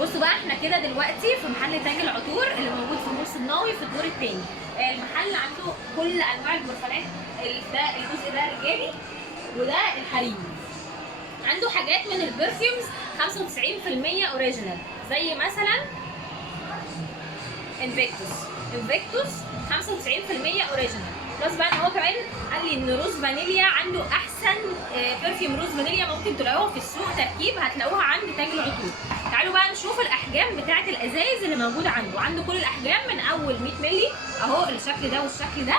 بصوا بقى احنا كده دلوقتي في محل تاج العطور اللي موجود في مول صناوي في الدور الثاني. المحل عنده كل انواع البرفانات، ده الجزء ده رجالي وده الحريمي. عنده حاجات من البرفيومز 95% اوريجينال، زي مثلا انفيكتوس 95% اوريجينال. بلس بقى ان هو كمان قال لي ان روز فانيليا عنده احسن برفيوم روز فانيليا ممكن تلاقوها في السوق تركيب، هتلاقوها عند تاج العطور. تعالوا بقى نشوف الاحجام بتاعه الازايز اللي موجوده عنده. عنده كل الاحجام من اول 100 مللي اهو، الشكل ده والشكل ده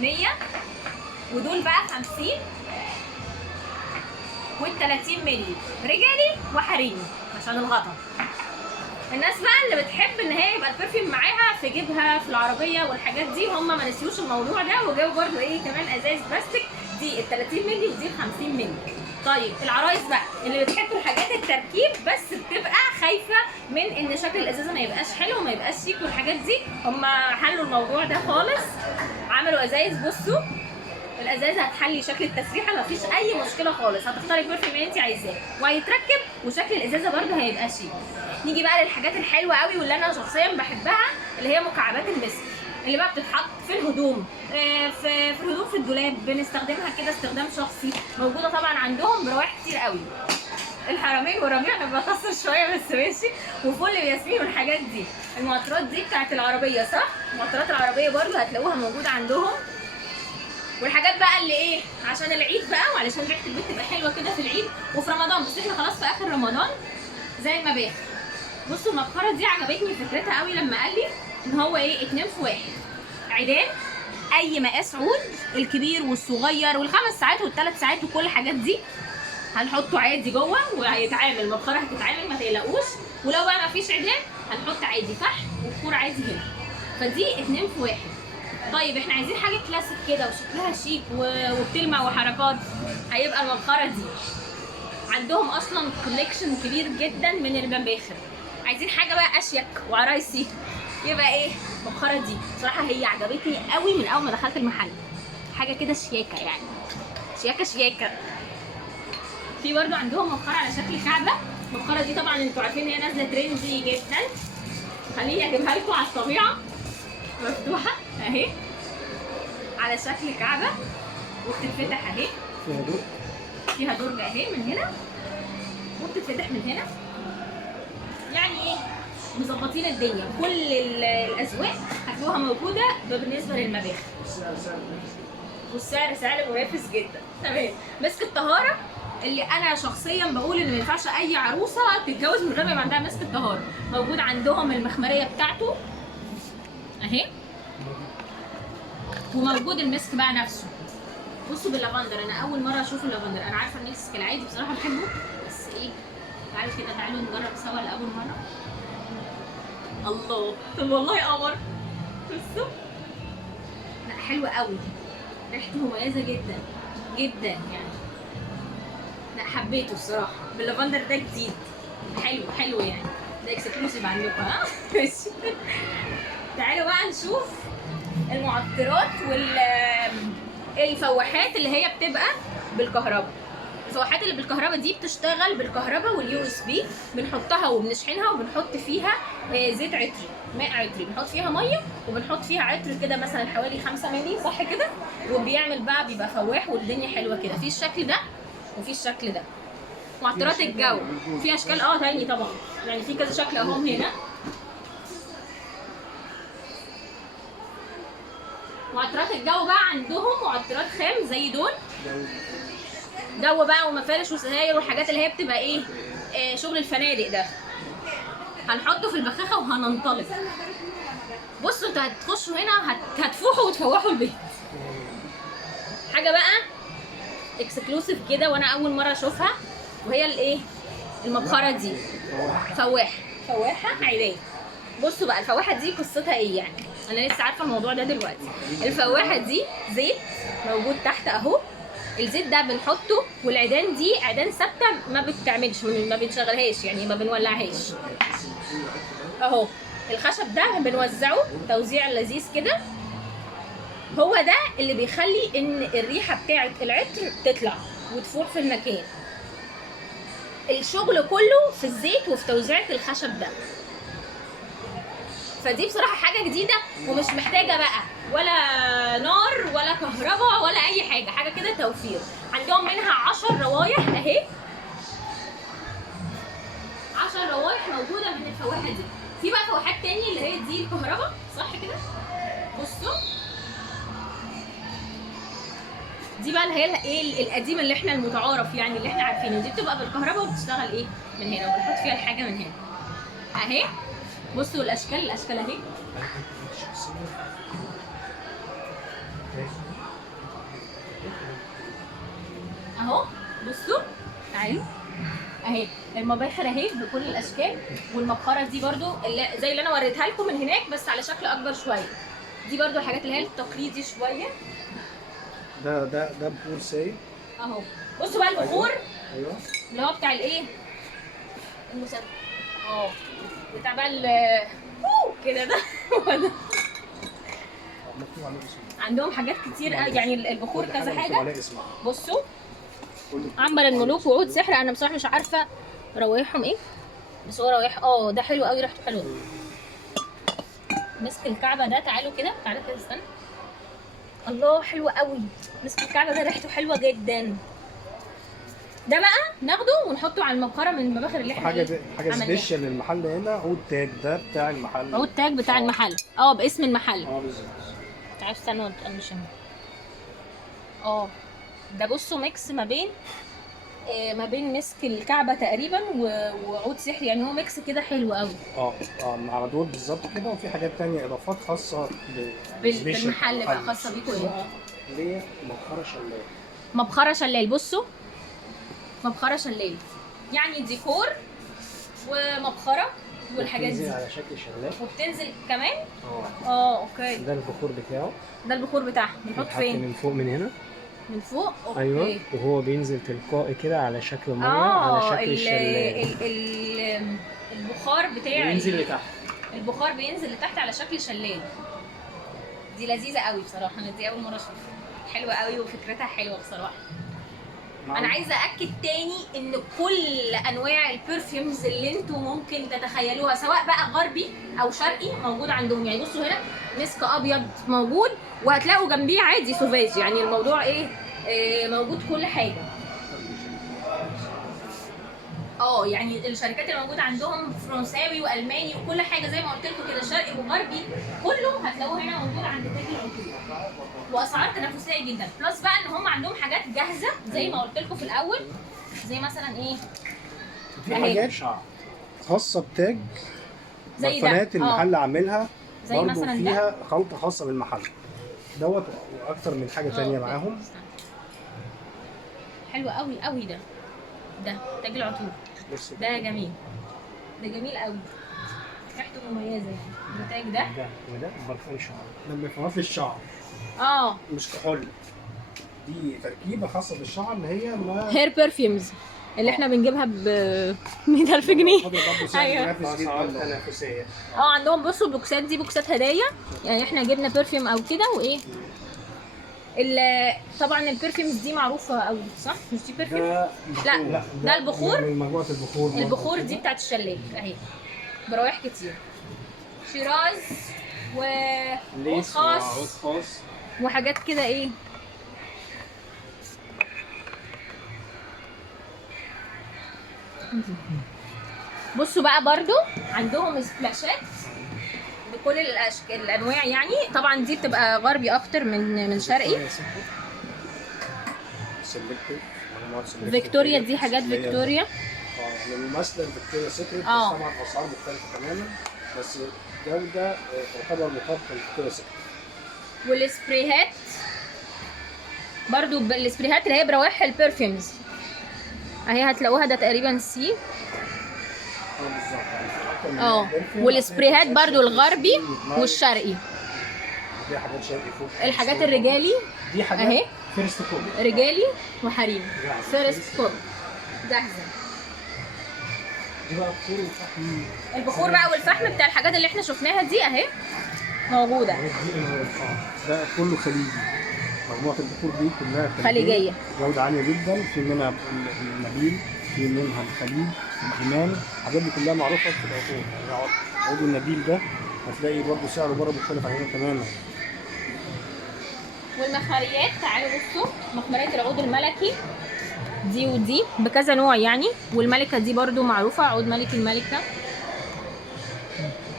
100، ودول بقى 50 وال30 مللي رجالي وحريمي عشان الغطا. الناس بقى اللي بتحب ان هي يبقى البرفيوم معاها في جيبها في العربيه والحاجات دي، هم ما نسيوش الموضوع ده وجابوا برده ايه كمان ازايز بلاستيك، دي ال30 مللي ودي ال50 مللي. طيب العرايس بقى اللي بتحب الحاجات التركيب بس بتبقى خايفه من ان شكل الازازه ما يبقاش حلو وما يبقاش شيك والحاجات دي، هم حلوا الموضوع ده خالص. عملوا ازايز، بصوا الازازه هتحلي شكل التسريحه، مفيش اي مشكله خالص، هتختاري البرفيوم اللي انت عايزاه وهيتركب وشكل الازازه برده هيبقى شيك. نيجي بقى للحاجات الحلوه قوي واللي انا شخصيا بحبها، اللي هي مكعبات المسك اللي بقى بتتحط في الهدوم، في الهدوم في الدولاب، بنستخدمها كده استخدام شخصي. موجوده طبعا عندهم بروايح كتير قوي، الحرمين والربيع انا بكسر شويه بس ماشي، وفل وياسمين والحاجات دي. المعطرات دي بتاعت العربيه صح؟ معطرات العربيه برده هتلاقوها موجوده عندهم. والحاجات بقى اللي ايه عشان العيد بقى وعلشان ريحه البيت تبقى حلوه كده في العيد وفي رمضان، بس احنا خلاص في اخر رمضان، زي المباخر. بصوا المبخره دي عجبتني فكرتها قوي لما قال لي ان هو ايه 2 في 1 عيدان، اي مقاس عود، الكبير والصغير وال5 ساعات وال3 ساعات وكل الحاجات دي هنحطه عادي جوه وهيتعامل، المبخره هتتعامل ما تقلقوش. ولو بقى ما فيش عيدان هنحط عادي فحم وبخور عادي هنا، فدي 2 في 1. طيب احنا عايزين حاجه كلاسيك كده وشكلها شيك وبتلمع وحركات، هيبقى المبخره دي. عندهم اصلا كوليكشن كبير جدا من المباخر. عايزين حاجه بقى اشيك وعرايسي، يبقى ايه المبخره دي. بصراحه هي عجبتني قوي من اول ما دخلت المحل، حاجه كده شياكه يعني، شياكه. في برده عندهم مبخره على شكل كعبه. المبخره دي طبعا انتوا عارفين هي نازله ترندي جدا، خليني اجيبها لكم على الطبيعه مفتوحه اهي على شكل كعبه وبتتفتح اهي، فيها درج اهي من هنا وبتتفتح من هنا. يعني ايه مظبطين الدنيا، كل الاذواق هتلاقوها موجوده بالنسبه للمباخر، والسعر سعر منافس جدا. تمام. مسك الطهاره اللي انا شخصيا بقول ان ما ينفعش اي عروسه تتجوز من غير ما يبقى عندها مسك الطهاره. موجود عندهم المخمريه بتاعته اهي، وموجود المسك بقى نفسه. بصوا باللافندر، انا اول مره اشوف اللافندر، انا عارفه المسك العادي بصراحه بحبه بس ايه، تعالوا كده تعالوا نجرب سوا لاول مره. الله، طب والله قمر. بصوا لا حلوه قوي، ريحته مميزه جدا جدا يعني، لا حبيته الصراحه. باللافندر ده جديد حلو يعني، ده اكسكلوسيف عندكم ها. ماشي. تعالوا بقى نشوف المعطرات والفواحات اللي هي بتبقى بالكهرباء. الفواحات اللي بالكهرباء دي بتشتغل بالكهرباء واليو اس بي، بنحطها وبنشحنها وبنحط فيها زيت عطري، ماء عطري، بنحط فيها ميه وبنحط فيها عطر كده مثلا حوالي 5 مللي صح كده، وبيعمل بقى بيبقى فواح والدنيا حلوه كده. في الشكل ده وفي الشكل ده. معطرات الجو في اشكال تاني طبعا، يعني في كذا شكل اهم هنا. معطرات الجو بقى عندهم معطرات خام زي دول جو بقى ومفارش وسهاير والحاجات اللي هي بتبقى ايه شغل الفنادق ده، هنحطه في البخاخه وهننطلق. بصوا انتوا هتخشوا هنا هتفوحوا وتفوحوا البيت. حاجه بقى اكسكلوسيف كده وانا اول مره اشوفها، وهي الايه المبخره دي فواحه عيدان. بصوا بقى الفواحه دي قصتها ايه يعني، انا لسه عارفه الموضوع ده دلوقتي. الفواحه دي زيت موجود تحت اهو، الزيت ده بنحطه، والعيدان دي عيدان ثابته ما بتعملش ما بنشغلهاش يعني ما بنولعهاش اهو. الخشب ده بنوزعه توزيع لذيذ كده، هو ده اللي بيخلي ان الريحه بتاعه العطر تطلع وتفوح في المكان. الشغل كله في الزيت وفي توزيعة الخشب ده. فدي بصراحة حاجة جديدة ومش محتاجة بقى ولا نار ولا كهرباء ولا أي حاجة، حاجة كده توفير. عندهم منها 10 روايح أهي، 10 روايح موجودة من الفواحة دي. في بقى فواحات تاني اللي هي دي الكهرباء، صح كده؟ بصوا دي بقى اللي هي ايه القديمة اللي احنا المتعارف يعني اللي احنا عارفينه، دي بتبقى بالكهرباء وبتشتغل ايه من هنا وبنحط فيها الحاجة من هنا اهي. بصوا الاشكال اهي. اهو بصوا تعالوا اهي المباخر اهي بكل الاشكال، والمبخره دي برضو اللي زي اللي انا وريتها لكم من هناك بس على شكل اكبر شويه. دي برضو الحاجات اللي هي التقليدي شويه. ده بخور سايب اهو. بصوا بقى البخور. ايوه اللي هو بتاع الايه المسدس بتاع بقى كده ده عندهم حاجات كتير يعني البخور كذا حاجه. بصوا عنبر الملوك وعود سحر، انا بصراحه مش عارفه روايحهم ايه بس هو روايح ده حلو قوي، ريحته حلوه. مسك الكعبه ده تعالوا كده استنى. الله حلو قوي مسك الكعبه ده، ريحته حلوه جدا. ده بقى ناخده ونحطه على المبخره من المباخر اللي احنا حاجه سبيشال للمحل هنا. عود تاج ده بتاع المحل، عود تاج بتاع المحل باسم المحل. بالظبط. تعالوا استنوا نقمش ده بصوا ميكس ما بين مسك الكعبه تقريبا وعود سحر، يعني هو ميكس كده حلو قوي. مع دول بالظبط كده. وفي حاجات تانية اضافات خاصه بالمحل بقى خاصه بيكم ايه؟ اللي هي مبخره شلال. مبخره شلال. بصوا مبخره شلال يعني ديكور ومبخره والحاجات دي على شكل شلال وبتنزل كمان. اوكي. ده البخور بتاعه. ده البخور بتاعها بنحط فين؟ من فوق من هنا. من فوق. اوكي. ايوه وهو بينزل تلقائي كده على شكل ميه على شكل شلال. البخار بتاعي بينزل لتحت. البخار بينزل لتحت على شكل شلال. دي لذيذه قوي بصراحه، انا دي اول مره اشوفها. حلوه قوي وفكرتها حلوه بصراحه. انا عايزه اكد تاني ان كل انواع البرفيومز اللي انتوا ممكن تتخيلوها سواء بقى غربي او شرقي موجود عندهم. يعني بصوا هنا مسك ابيض موجود وهتلاقوا جنبيه عادي سوفاج، يعني الموضوع موجود كل حاجه. يعني الشركات اللي موجوده عندهم فرنساوي والماني وكل حاجه زي ما قلت لكم كده، شرقي وغربي كله هتلاقوه هنا موجود عند تاج العطور. واسعار تنافسيه جدا، بلس بقى ان هم عندهم حاجات جاهزه زي ما قلت لكم في الاول، زي مثلا في حاجات خاصه بتاج زي برفانات المحل عاملها زي مثلا فيها خلطه خاصه بالمحل دوت واكتر من حاجه ثانيه معاهم. حلو قوي قوي ده تاج العطور. ده جميل، ده جميل قوي، ريحته مميزه يعني. التاج ده وده برفان شعر، ده برفانات للشعر مش كحول. دي تركيبه خاصه بالشعر اللي هي هير برفيومز اللي احنا بنجيبها ب 100,000 جنيه. ايوه تنافسيه. عندهم بصوا البوكسات دي بوكسات هدايا، يعني احنا جبنا برفيوم او كده طبعا البرفيومز دي معروفه قوي صح؟ مش دي برفيوم؟ لا ده البخور. من مجموعه البخور دي بتاعت الشلال اهي بروايح كتير، شيراز وعود خاص وحاجات كده بصوا بقى برضو عندهم سبلاشات بكل الاشكال الانواع، يعني طبعا دي بتبقى غربي اكتر من شرقي. فيكتوريا دي حاجات فيكتوريا يعني مماثله لفيكتوريا سيكريت، بس طبعا اسعار مختلفه تماما، بس جوده تعتبر مطابقه لفيكتوريا سيكريت. والسبريهات برضو السبريهات اللي هي بروايح البرفيومز اهي هتلاقوها، ده تقريبا سي. والسبريهات برضو الغربي والشرقي. دي حاجات شرقي فوق. الحاجات الرجالي دي حاجات اهي فيرست كوب، رجالي وحريمي فيرست كوب جاهزه. دي بقى بخور والفحم. البخور بقى والفحم بتاع الحاجات اللي احنا شفناها دي اهي موجوده. ده كله خليجي، مجموعه البخور دي كلها خليجيه، جوده عاليه جدا. في منها النبيل في منها الخليج، الإمام، الحاجات دي كلها معروفة في العطور. يعني عود النبيل ده هتلاقي برضه سعره بره مختلف عننا تماما. والمخمريات تعالوا بصوا، مخمريات العود الملكي دي ودي بكذا نوع يعني، والملكه دي برضو معروفه، عود ملكي الملكه.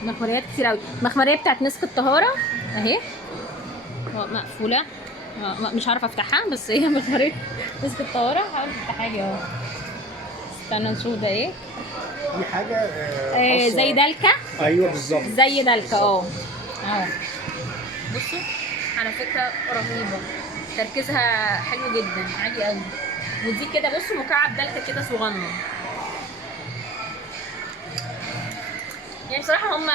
مخمريات كتير قوي. المخمريه بتاعت مسك الطهاره اهي مقفوله، مش عارفه افتحها، بس هي مخمريه مسك الطهاره. هحاول افتحها لي اهو، استنى نشوف ده ايه. دي حاجة زي دلكه. ايوه بالظبط، زي دلكه اهو. بصوا على فكره رهيبه، تركيزها حلو جدا، عالي قوي. ودي كده بصوا مكعب دلكه كده صغنن. يعني بصراحه هم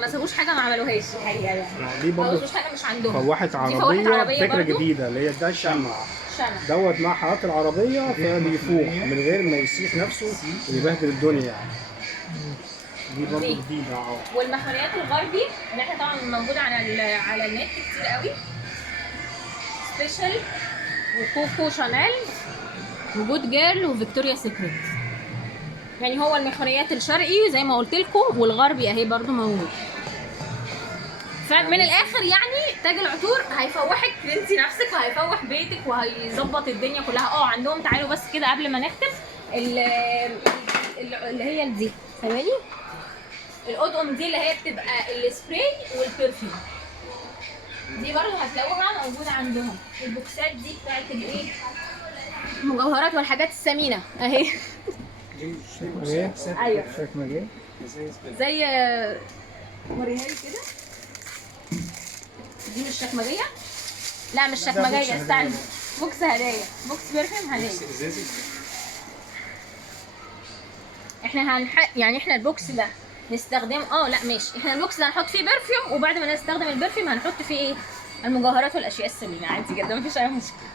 ما سابوش حاجه ما عملوهاش الحقيقه يعني. دي ما برضه سابوش حاجه مش عندهم. فواحة عربية فكرة جديدة اللي هي ده الشمع دوت مع حالات العربية، فبيفوق من غير ما يسيح نفسه ويبهدل الدنيا يعني. دي برضه جديدة. والمخمريات الغربي اللي احنا طبعا موجودة على النت كتير قوي، سبيشال وكوكو شانيل وجود جيرل وفيكتوريا سيكريت. يعني هو المخمريات الشرقي زي ما قلت لكم، والغربي اهي برضو موجود. فمن الاخر يعني تاج العطور هيفوحك انت نفسك، وهيفوح بيتك، وهيظبط الدنيا كلها. عندهم تعالوا بس كده قبل ما نختم اللي هي دي ثواني، الاطقم دي اللي هي بتبقى السبراي والبرفيوم، دي برضه هتلاقوها موجوده عندهم. البوكسات دي بتاعت الايه، المجوهرات والحاجات الثمينه اهي. ايوه زي وريها لي كده. دي مش شكمجيه، لا مش شكمجيه، استنى، بوكس هدايا، بوكس برفيوم هدايا. احنا يعني احنا البوكس ده نستخدم لا ماشي، احنا البوكس ده هنحط فيه برفيوم، وبعد ما نستخدم البرفيوم هنحط فيه ايه، المجوهرات والاشياء الثمينه، عادي جدا مفيش اي مشكله.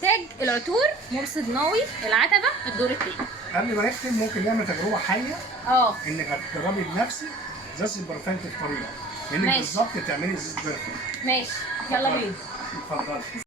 تاج العطور مرصد ناوي العتبه الدور الثاني. قبل ما نختم ممكن نعمل تجربه حيه انك هتجربي بنفسك ازازه البرفان في الطريقه، انك بالظبط تعملي ازازه برفان. ماشي يلا بينا. اتفضلي.